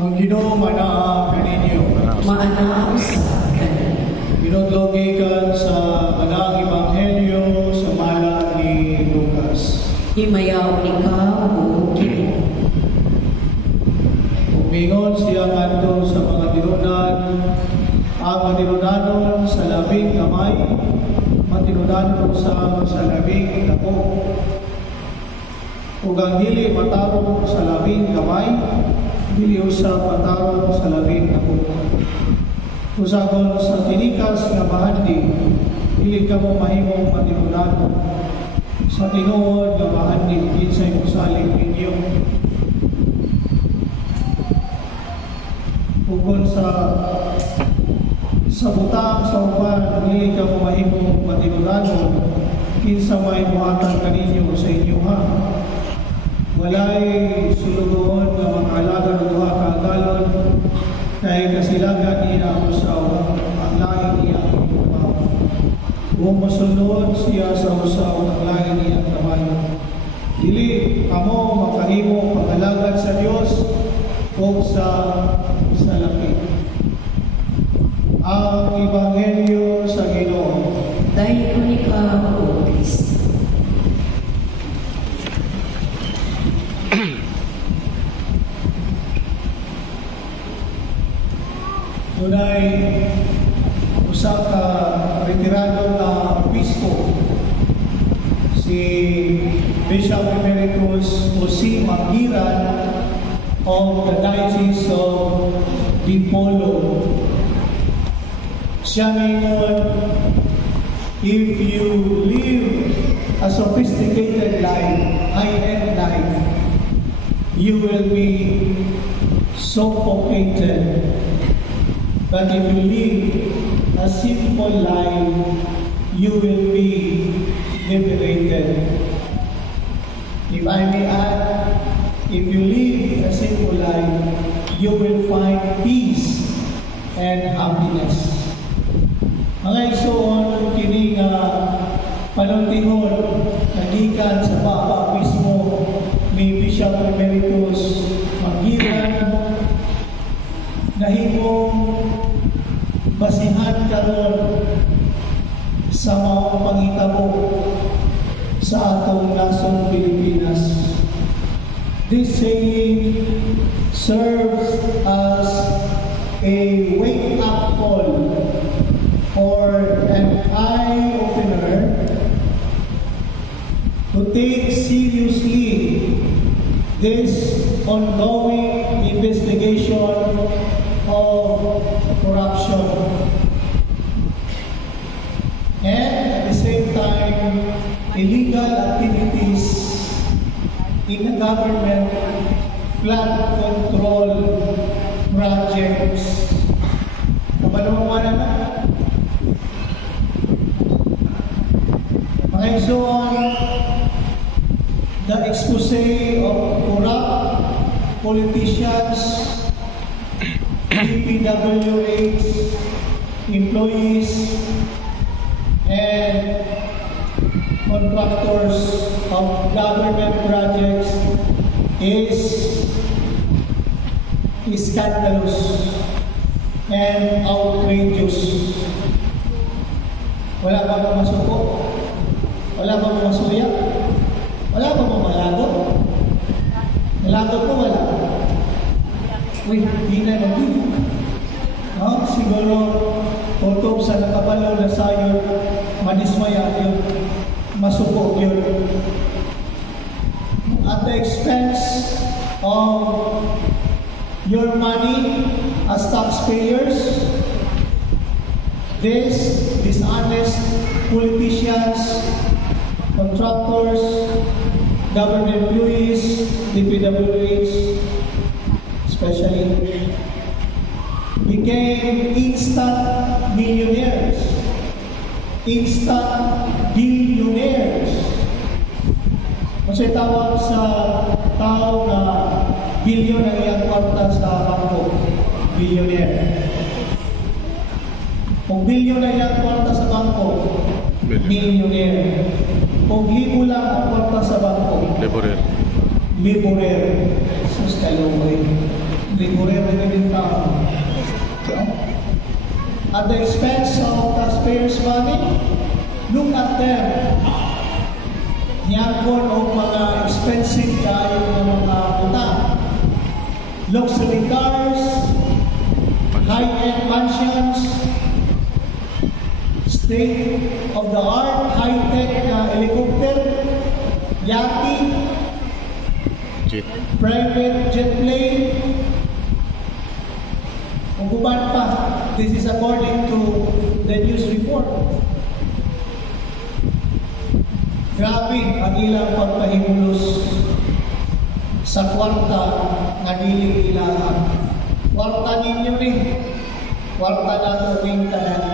Ang Ginoo manaa kaninyo. Maanaa sa kaninyo. Ginodlogikan sa Malang Ebanghelyo sa mala ni Lucas. Himayaw ikaw o Ginoo. Umingon siya ngadto sa mga tinunan, ang matinudanon sa labing kamay, matinudanon sa labing dako. Ug ang dili matarong sa labing kamay, dili usab matarong sa labing dako. Usagon sa tinikas nga bahandi, dili ka mo mahimong matinudanon sa tinuod nga bahandi kinsay mosalig ninyo. Ug sa butang sa uban, dili ka mo mahimong matinudanon kinsa may buhatan kaninyo sa inyo ha. Walay sulugon nga mag-alaga ng duha ka galon kay kasilagan niya ang usaw ang lahi niya ang trabaho. Kung masunod siya sa usaw ang lahi niya ang trabaho. Dili amo makahimo pag-alagad sa Dios o sa laki. Ang Ebanghelyo sa Ginoo. Dayon ikaw o Kristo. Tunay, usap ka retirado na obispo, si Bishop Emeritus Jose Mangiran of the Diocese of Dipolo. Siya ngayon, if you live a sophisticated life, high-end life, you will be suffocated. But if you live a simple life, you will be liberated. If I may add, if you live a simple life, you will find peace and happiness. Mga igsoon, kini nga panuntingon nagikan sa baba mismo ni Bishop Emeritus Mangiran, nahimong basihan karon sa mga pangitabo sa atong nasong Pilipinas. This saying serves as a wake-up call or an eye-opener to take seriously this ongoing investigation of corruption, and at the same time illegal activities in the government flood control projects. Kabalungan na mga igsoon, the expose of corrupt politicians, DPWH employees, and contractors of government projects is scandalous and outrageous. Wala ba mga masuko? Wala ba mga masuya? Wala ba mga malagot? Malagot po wala. Uy, hindi na naging. No? Siguro, tutob sa nakabalo na sayo, madismaya yun, masuko yun. At the expense of your money as taxpayers, these dishonest politicians, contractors, government employees, DPWH, especially, became instant millionaires, instant billionaires. Kasi tawag sa tao na bilyon ang iyang kwarta sa bangko, billionaire. Kung bilyon ang iyang kwarta sa bangko, millionaire. Kung libo lang ang kwarta sa bangko, Liborer. Liborer. Sus kalungay. Liborer income. At the expense of taxpayers' money, look at them. Niyakon o mga expensive kayo ng mga utang. Luxury cars, high-end mansions, state-of-the-art, high-tech helicopter, yaki, private jet plane, kung kuban pa. This is according to the news report. Grabe ang ilang pagpahimulos sa kwarta nga dili ilang. Kwarta ninyo rin. Kwarta nato rin tanan.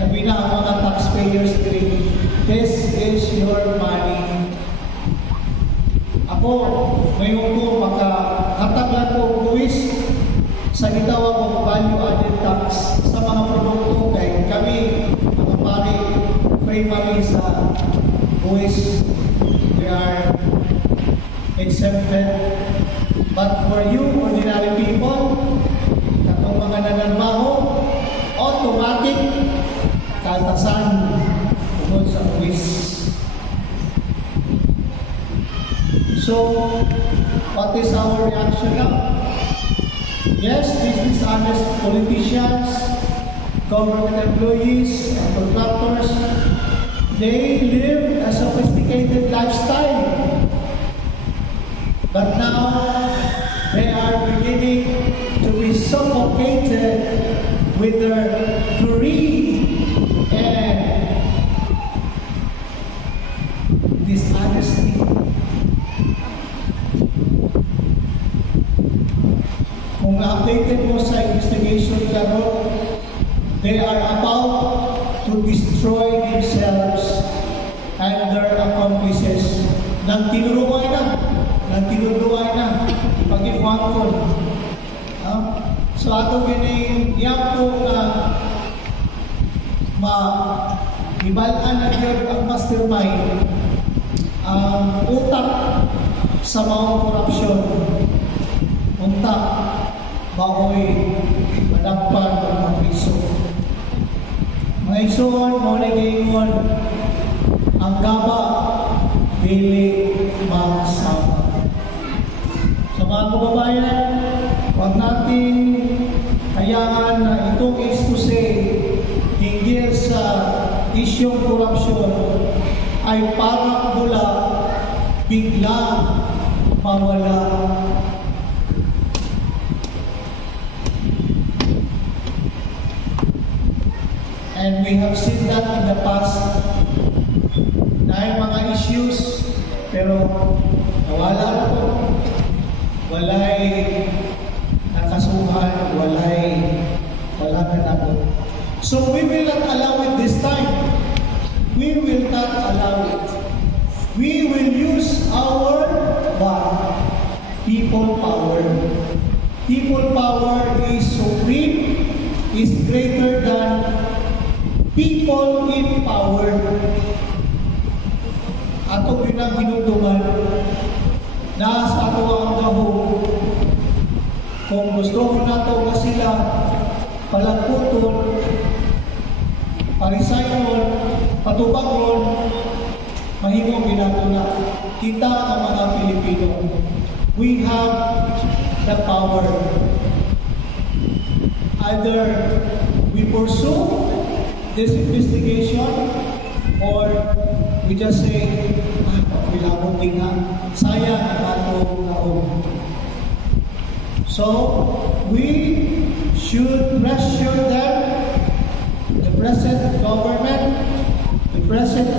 Sabi na ang mga taxpayers rin. This is your money. Ako, ngayon ko makahatag lang ko buwis sa gitawag ng value-added tax sa mga produkto kay kami, mga pare, primary sa buwis, they are exempted. But for you, ordinary people, katong mga nanarbaho, automatic kaltasan tungkol sa buwis. So, what is our reaction now? Yes, these dishonest politicians, government employees, and contractors, they live a sophisticated lifestyle. But now, they are beginning to be suffocated with their greed and dishonesty. Kung updated mo sa investigation karon, they are about to destroy themselves and their accomplices. Nang tinuruan na, pag-iwangkon. So ato gining yapo na ibalaan na yun ang mastermind, ang utak sa mga korupsyon. Unta, baoy, madagpan ng mga piso. Mga igsoon, mga nag-iingon, ang gaba, dili magsama. Sa mga kababayan, huwag natin hayaan na itong expose hinggil sa isyong korupsyon ay parang bula, biglang mawala. And we have seen that in the past. Dahil mga issues, pero nawala na po. Walay nakasuhan, wala na po. So we will not allow it this time. We will not allow it. We will use our people power. People power is supreme, is greater than people in power. Ato binang hinunduman na sa ato ang gahong. Kung gusto mo na ito na sila palagputon, parisayon, patubagon, mahimong binato na kita ang mga Pilipino. We have the power. Either we pursue this investigation or we just say, bilabot din nga, sayang ang atong naong. So, we should pressure them, the present government, the present